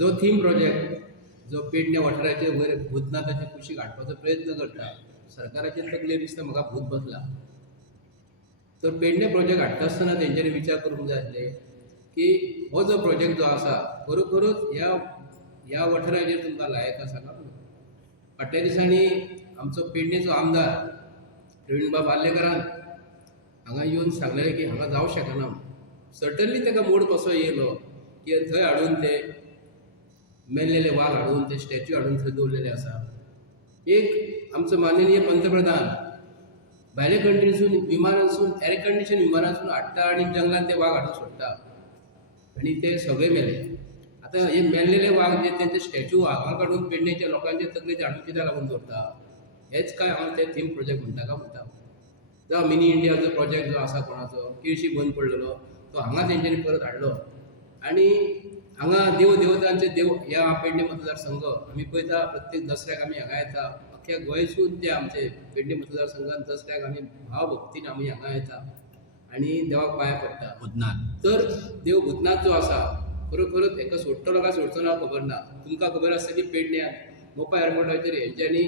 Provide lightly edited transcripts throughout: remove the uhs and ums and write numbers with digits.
जो theme project जो पेडणे वाठाराचे वयर भूतनाथाचे कुशीक हाडपाचो प्रयत्न करता, सरकाराचे तकले दिसता म्हाका भूत बसला. तर पेडणे प्रोजेक्ट हाडटा आसतना तेंच्यांनी विचार करूंक जाय आसले की हो जो प्रोजेक्ट जो आसा खरोखरूच ह्या वाठाराचेर तुमकां लायक आसा का म्हणून. फाटल्या दिसांनी आमचो पेडणेचो आमदार प्रवीणबाब आर्लेकरान हांगा येवन सांगलेलें की हांगा जावं शकना म्हणून. सर्टनली ताका मूड कसो येयलो की थंय हाडून ते मेल्लेले वाघ हाडून ते स्टॅच्यू हाडून थंय दवरलेले आसा. एक आमचो माननीय पंतप्रधान भायले कंट्रीसून विमानासून एर कंडिशन विमानासून हाडटा आनी जंगलान ते वाघ हाडून सोडटा आनी ते सगळे मेले. आतां हे मेल्लेले वाघ जे तेंचे स्टॅच्यू हांगा काडून पेडणेच्या लोकांचे तकलेचे हाडून कित्याक लागून दवरता. हेच काय हांव ते थीम प्रोजेक्ट म्हणटा काय म्हणटा. जावं मिनी इंडियाचो प्रोजेक्ट जो आसा कोणाचो केळशी बंद पडलेलो तो हांगा तेंच्यांनी परत हाडलो. आनी हांगा देवतांचे ह्या पेडणे मतदारसंघ आमी पळयता प्रत्येक दसऱ्याक आमी हांगा येता. अख्ख्या गोंयसून ते आमचे पेडणे मतदारसंघात दसऱ्याक आमी भाव भक्तीन आमी हांगा येता आनी देवाक पांयां पडटा. भूतनाथ तर देव भूतनाथ जो आसा खरोखरच हेका सोडटलो काय सोडचो ना खबर ना. तुमकां खबर आसता की पेडण्यात मोपा एअरपोर्टाचेर हेंच्यांनी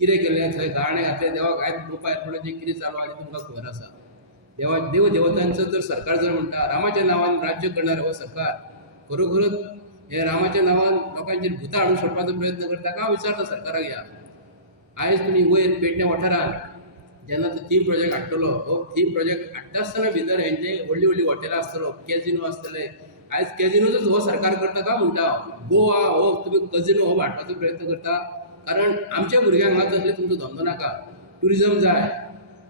कितें केलें, थंय गाणे घातले देवाक. आयज मोपा एअरपोर्टाचेर कितें चालू आसा तुमकां खबर आसा. देवतांचो जर सरकार जर म्हणटा रामाच्या नांवान राज्य करणारे हो सरकार खरोखरच हे रामाच्या नांवान लोकांचेर भुतां हाडून सोडपाचो प्रयत्न करता का विचारता सरकाराक. या आयज तुमी वयर पेडणे वाठारांत जेन्ना तो थीम प्रोजेक्ट हाडटलो हो थीम प्रोजेक्ट हाडटा आसतना भितर हेंचे व्हडली व्हडली हॉटेलां आसतलो, कॅजिनो आसतले. आयज कॅजिनोचोच हो सरकार करता का म्हणटा. गोवा हो तुमी कजिनो हो हाडपाचो प्रयत्न करता कारण आमच्या भुरग्यांक हांगा तसले तुमचो धंदो नाका. ट्युरिजम जाय.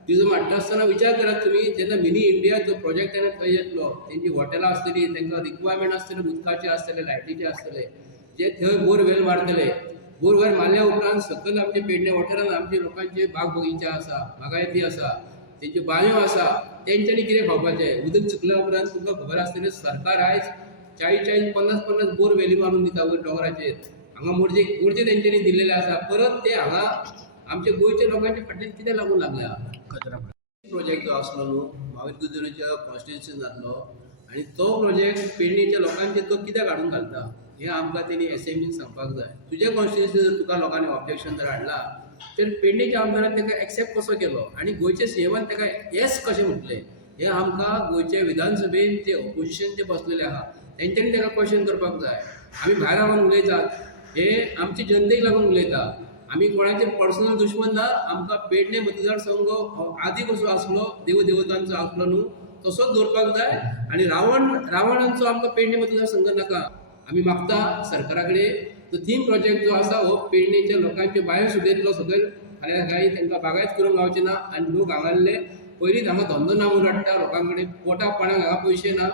ट्युरिजम हाडटा आसतना विचार करात तुमी जेन्ना मिनी इंडिया जो प्रोजेक्ट तेणें थंय येतलो तेंची हॉटेलां आसतलीं, तांकां रिक्वायरमेंट आसतले उदकाचे आसतले, लायटीचे आसतले, जे थंय बोरवेल मारतले. बोरवेल मारल्या उपरांत सकयल आमचे पेडणे वाठारांत आमचे लोकांचे बाग बगीचे आसा, बागायती आसा, तेंच्यो बांयो आसा. तेंच्यांनी कितें खावपाचें. उदक चुकल्या उपरांत तुमकां खबर आसतलें सरकार आयज 40-50 बोरवेली मारून दिता वयर डोंगराचेर. हांगा मोर्जे तेंच्यांनी दिल्लेले आसा. परत ते हांगा आमच्या गोंयच्या लोकांच्या फाटल्यान कितें लागून लागल्या. प्रोजेक्ट जो आसलो न्हू मावेलीच्या कॉन्स्टिट्युन्सीन जातलो आनी तो प्रोजेक्ट पेडणेच्या लोकांचे तो कित्याक हाडून घालता हें आमकां तेणी एसएमसीन सांगपाक जाय. तुजे कॉन्स्टिट्युन्सीन जर तुका लोकांनी ऑब्जेक्शन जर हाडला तर पेडणेच्या आमदारान ताका एक्सेप्ट कसो केलो आनी गोंयच्या सीएमान ताका येस कशें म्हटलें हें आमकां गोंयच्या विधानसभेन जे ऑपोजिशन जे बसलेले आहा तेंच्यांनी ताका क्वेश्चन करपाक जाय. आमी भायर रावन उलयतात हे आमचे जनतेक लागून उलयता. आमी कोणाचे पर्सनल दुश्मन ना. आमकां पेडणे मतदारसंघ आदी कसो आसलो देवतांचो आसलो न्हू तसोच दवरपाक जाय आनी रावणांचो आमकां पेडणे मतदारसंघ नाका. आमी मागता सरकारा कडेन तो थीम प्रोजेक्ट जो आसा हो पेडणेच्या लोकांचे बायो सुटयतलो सकयल फाल्यां काही तांकां बागायत करूंक गावचें ना आनी लोक हांगासले पयलींच हांगा धंदो ना म्हणून हाडटा. लोकां कडेन पोटाक पाण्याक हांगा पयशे ना.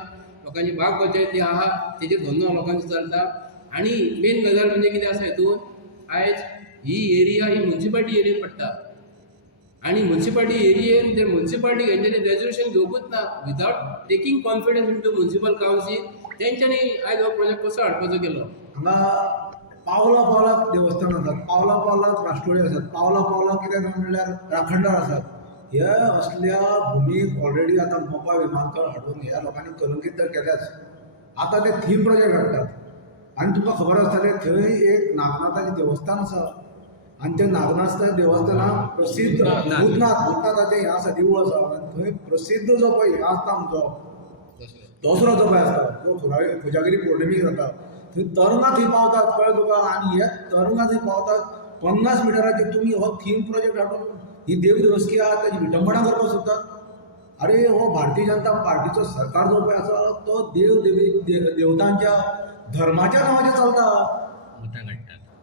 लोकांची बाग पंचायती आहा तेजेर धंदो लोकांचो चलता. आनी मेन गजाल म्हणजे कितें आसा हितून आयज ही एरिया ही म्युन्सिपाल्टी एरियेन पडटा आनी म्युन्सिपाल्टी एरियेन जर म्युन्सिपाल्टी हेंच्यांनी रेजोल्युशन घेवपूच ना without taking confidence into municipal council तेंच्यांनी आयज हो प्रोजेक्ट कसो हाडपाचो केलो. हांगा पावला पावलाक देवस्थान आसात, पावला पावलाक राष्ट्रोळी आसात, पावला पावलाक कितें म्हणल्यार राखणदार आसात. हे असल्या भुमीक ऑलरेडी आतां मोपा विमानतळ हाडून ह्या लोकांनी कलंकीत तर केल्याच. आतां ते थीम प्रोजेक्ट हाडटात आनी तुमकां खबर आसतलें थंय एक नागनाथाचें देवस्थान आसा आनी त्या नागनाथ देवस्थानाक प्रसिद्ध भूतनाथाचें हें आसा देवूळ आसा. थंय प्रसिद्ध जो पळय हें आसता आमचो दसरो जो पळय आसता जो कोजागिरी पौर्णिमेक जाता थंय तरंगा थंय पावतात कळ्ळें तुका. आनी हे तरंगा थंय पावतात 50 मिटराचेर तुमी हो थीम प्रोजेक्ट हाडून ही देवदवस्की आहा ताची विटंबना करपाक सोदतात. अरे हो भारतीय जनता पार्टीचो सरकार जो पळय आसा तो देवतांच्या धर्माच्या नांवाचेर चलता.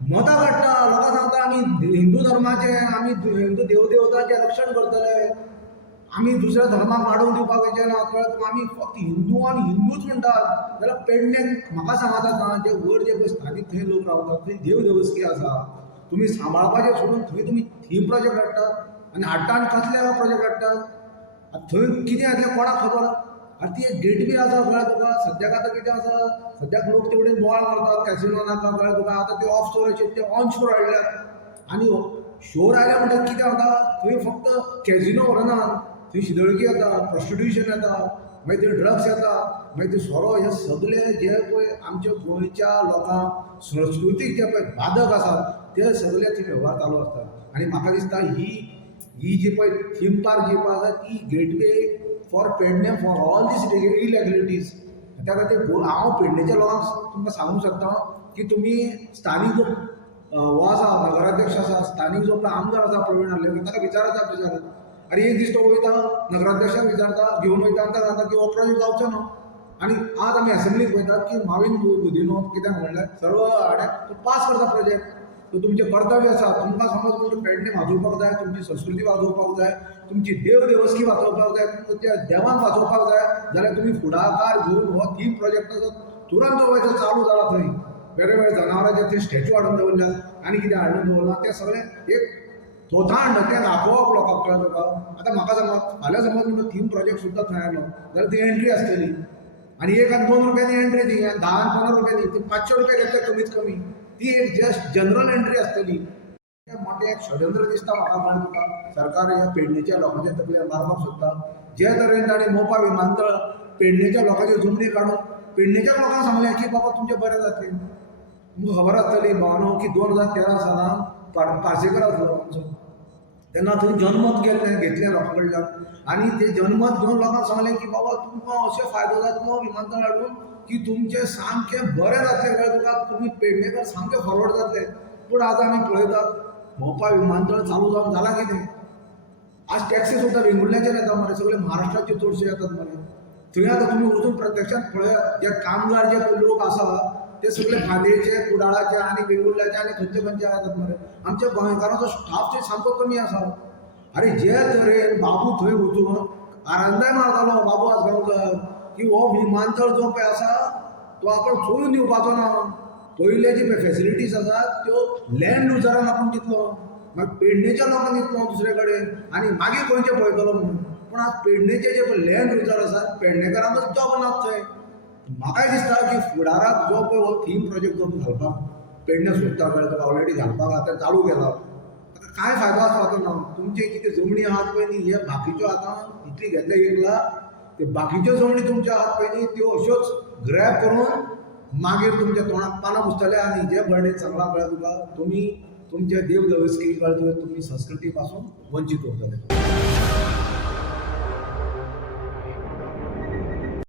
मतां काडटा लोकांक सांगता आमी हिंदू धर्माचे आमी हिंदू देवदेवतांचें रक्षण करतले, आमी दुसऱ्या धर्माक वाडोवन दिवपाक वयचे ना. कळ्ळें तुका. आमी फक्त हिंदू आनी हिंदूच म्हणटात जाल्यार पेडण्याक म्हाका सांगात आतां जे वयर जे पळय स्थानीक थंय लोक रावतात थंय देवदेवस्की आसा तुमी सांबाळपाचें सोडून थंय तुमी थीम प्रोजेक्ट हाडटात आनी हाडटा आनी कसले प्रोजेक्ट हाडटात. थंय कितें जातलें कोणाक खबर. आनी ती एक डेट बी आसा कळ्ळें तुका. सद्याक आतां कितें आसा सद्याक लोक तेवडेन बोवाळ मारतात कॅसिनो नाका कळ्ळें तुका. आतां ते ऑफ शोराचेर ते ऑन शोर हाडल्यात आनी शोर आयल्या म्हणटकीर कितें जाता थंय फक्त कॅसिनो व्हरनात थंय शिदळकी येता, प्रॉस्टिट्युशन येता, मागीर ते ड्रग्स येता, मागीर ते सोरो हे सगळे जे पळय आमच्या गोंयच्या लोकांक संस्कृतीक जे पळय बाधक आसात ते सगळे थंय वेव्हार चालू आसतात. आनी म्हाका दिसता ही जी पळय थीम पार्क जी पळय आसा ती gateway for Pedne for all these illegalities. त्या खातीर हांव पेडणेच्या लोकांक तुमकां सांगूंक शकता की तुमी स्थानीक जो हो आसा नगराध्यक्ष आसा, स्थानीक जो पळय आमदार आसा प्रवीण आर्लेकर ताका विचारात. आनी एक दीस तो वयता नगराध्यक्षाक विचारता, घेवन वयता आनी सांगता की हो प्रोजेक्ट जावचो न्हू. आनी आज आमी असेंब्लीक पळयतात की माविन गुदिनो कित्याक म्हणल्यार सर्व हाड्याक पास करता प्रोजेक्ट. तो तुमचें कर्तव्य आसा. तुमकां समज तुमचें पेडणे वाजोवपाक जाय, तुमची संस्कृती वाजोवपाक जाय, तुमची देवदेवस्की वाजोवपाक जाय, तुमच्या देवाक वाजोवपाक जाय जाल्यार तुमी फुडाकार घेवन हो थीम प्रोजेक्ट आसा तुरंत वयता चालू जाला. थंय वेगवेगळे जनावरांचे थंय स्टॅच्यू हाडून दवरल्यात आनी कितें हाडून दवरलां तें सगळें एक थोथांड तें दाखोवप लोकांक कळ्ळें तुका. आतां म्हाका समज फाल्यां समज तुमचो थीम प्रोजेक्ट सुद्दां थंय आयलो जाल्यार ती एंट्री आसतली आनी 1 आनी 2 रुपयांनी एंट्री दी, 10 आनी 15 रुपयांनी ती 500 रुपया घेतले कमीत कमी. ती एक जस्ट जनरल एंट्री आसतली. मोठें एक षडयंत्र दिसता म्हाका कळ्ळें तुका. सरकार ह्या पेडणेच्या लोकांच्या तकलेर मारपाक सोदता. जे तरेन ताणें मोपा विमानतळ पेडणेच्या लोकांच्यो जमनी काडून पेडणेच्या लोकांक सांगलें की बाबा तुमचें बरें जातलें. तुमकां खबर आसतली भावनो की 2013 सालान पार्सेकर आसलो आमचो, तेन्ना थंय जनमत घेतलें लोकां कडल्यान आनी तें जनमत घेवन लोकांक सांगलें की बाबा तुमकां अशें फायदो जातलो विमानतळ हाडून की तुमचें सामकें बरें जातलें कळ्ळें तुका. तुमी पेडणेकर सामकें फॉरवर्ड जातले. पूण आतां आमी पळयतात मोपा विमानतळ चालू जावन जालां कितें. आज टॅक्सी सुद्दां वेंगुर्ल्याच्यान येता मरे, सगळे महाराष्ट्राचे चडशे येतात मरे. थंय आतां तुमी वचून प्रत्यक्षांत पळयात जे कामगार जे लोक आसा ते सगळे खांदेचे, कुडाळाचे आनी वेंगुर्ल्याचे आनी खंयचे खंयचे येतात मरे. आमच्या गोंयकारांचो स्टाफ थंय सामको कमी आसा. अरे जे तरेन बाबू थंय वचून आरांदाय मारतालो बाबू आसगांवकर की हो विमानतळ जो पळय आसा तो आपण चोरून दिवपाचो ना. पयले जी पळय फेसिलिटीज आसात त्यो लँड युजरांक आपूण दितलो, मागीर पेडणेच्या लोकांक दितलो दुसरे कडेन आनी मागीर खंयचे पळयतलो म्हणून. पूण आज पेडणेचे जे पळय लँड युजर आसात पेडणेकारांकच जॉब नात थंय. म्हाकाय दिसता की फुडाराक जो पळय हो थीम प्रोजेक्ट जो घालपाक पेडणे सोदता पळय तो ऑलरेडी घालपाक आतां चालू केला. आतां कांय फायदो आसपाचो ना. तुमचे कितें जमनी आहात पळय न्ही हे बाकीच्यो आतां इतली घेतले 1 लाख ते बाकीच्यो जमनी तुमच्यो आहात पळय न्ही त्यो अश्योच ग्रॅब करून मागीर तुमच्या तोंडाक पानां पुसतले आनी जे बर्डे चांगला कळ्ळें तुका तुमी तुमचे देव देवस्की कळ्ळें तुका तुमी संस्कृती पासून वंचीत उरतले.